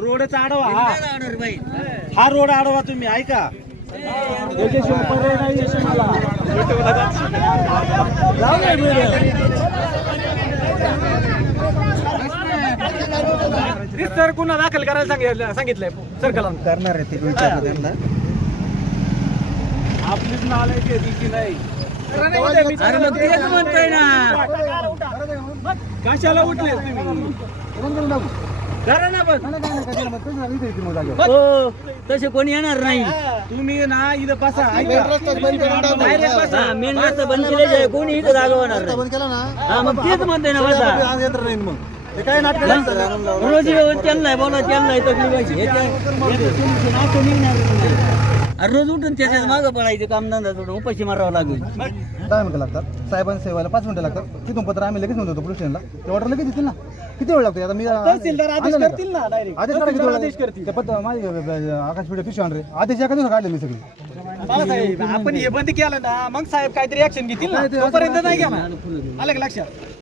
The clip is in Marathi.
रोडचा आडवा हा रोड आडवा तुम्ही ऐका त्याच्याशिवाय पर्याय नाही मला. जाऊ दे बरं. सर गुन्हा दाखल करायला सांगितलंय सर्कल करणार आहे ते विचारलं त्यांना. आपलीच नालाय की नाही म्हणतोय ना कशाला उठले तुम्ही करा ना पण तसे कोणी येणार नाही. तुम्ही ना इथं बसा ऐका डायरेक्ट बसा. मेन रस्ता बंद केले कोणी इथं जागा होणार नाही. हा मग तेच म्हणतोय ना बसा. रोजी त्यांना बोला त्यांना रोज उठून त्याच्यात मागं पडायचं कामधंदा सोडून उपाशी मारावं लागेल. 10 मिनिटं लागतात साहेबांच्या सेवायला 5 मिनिटं लागतात. तिथून पत्र आम्ही लगेच म्हणतो पोलीस स्टेशनला. ते ऑर्डर लगेच देतील ना. किती वेळ लागतो आता मी तहसीलदार आदेश करतील ना डायरेक्ट आदेश काढा किती वेळ करतील ते पत्र माझी आकाश पिढे पिशवी आणले आदेश एका दिवसात काढले मी सगळी. बाळासाहेब आपण हे बंद केलं ना मग साहेब काहीतरी ऍक्शन घेतील ना. तोपर्यंत नाही घ्या ना. आलं का लक्षात.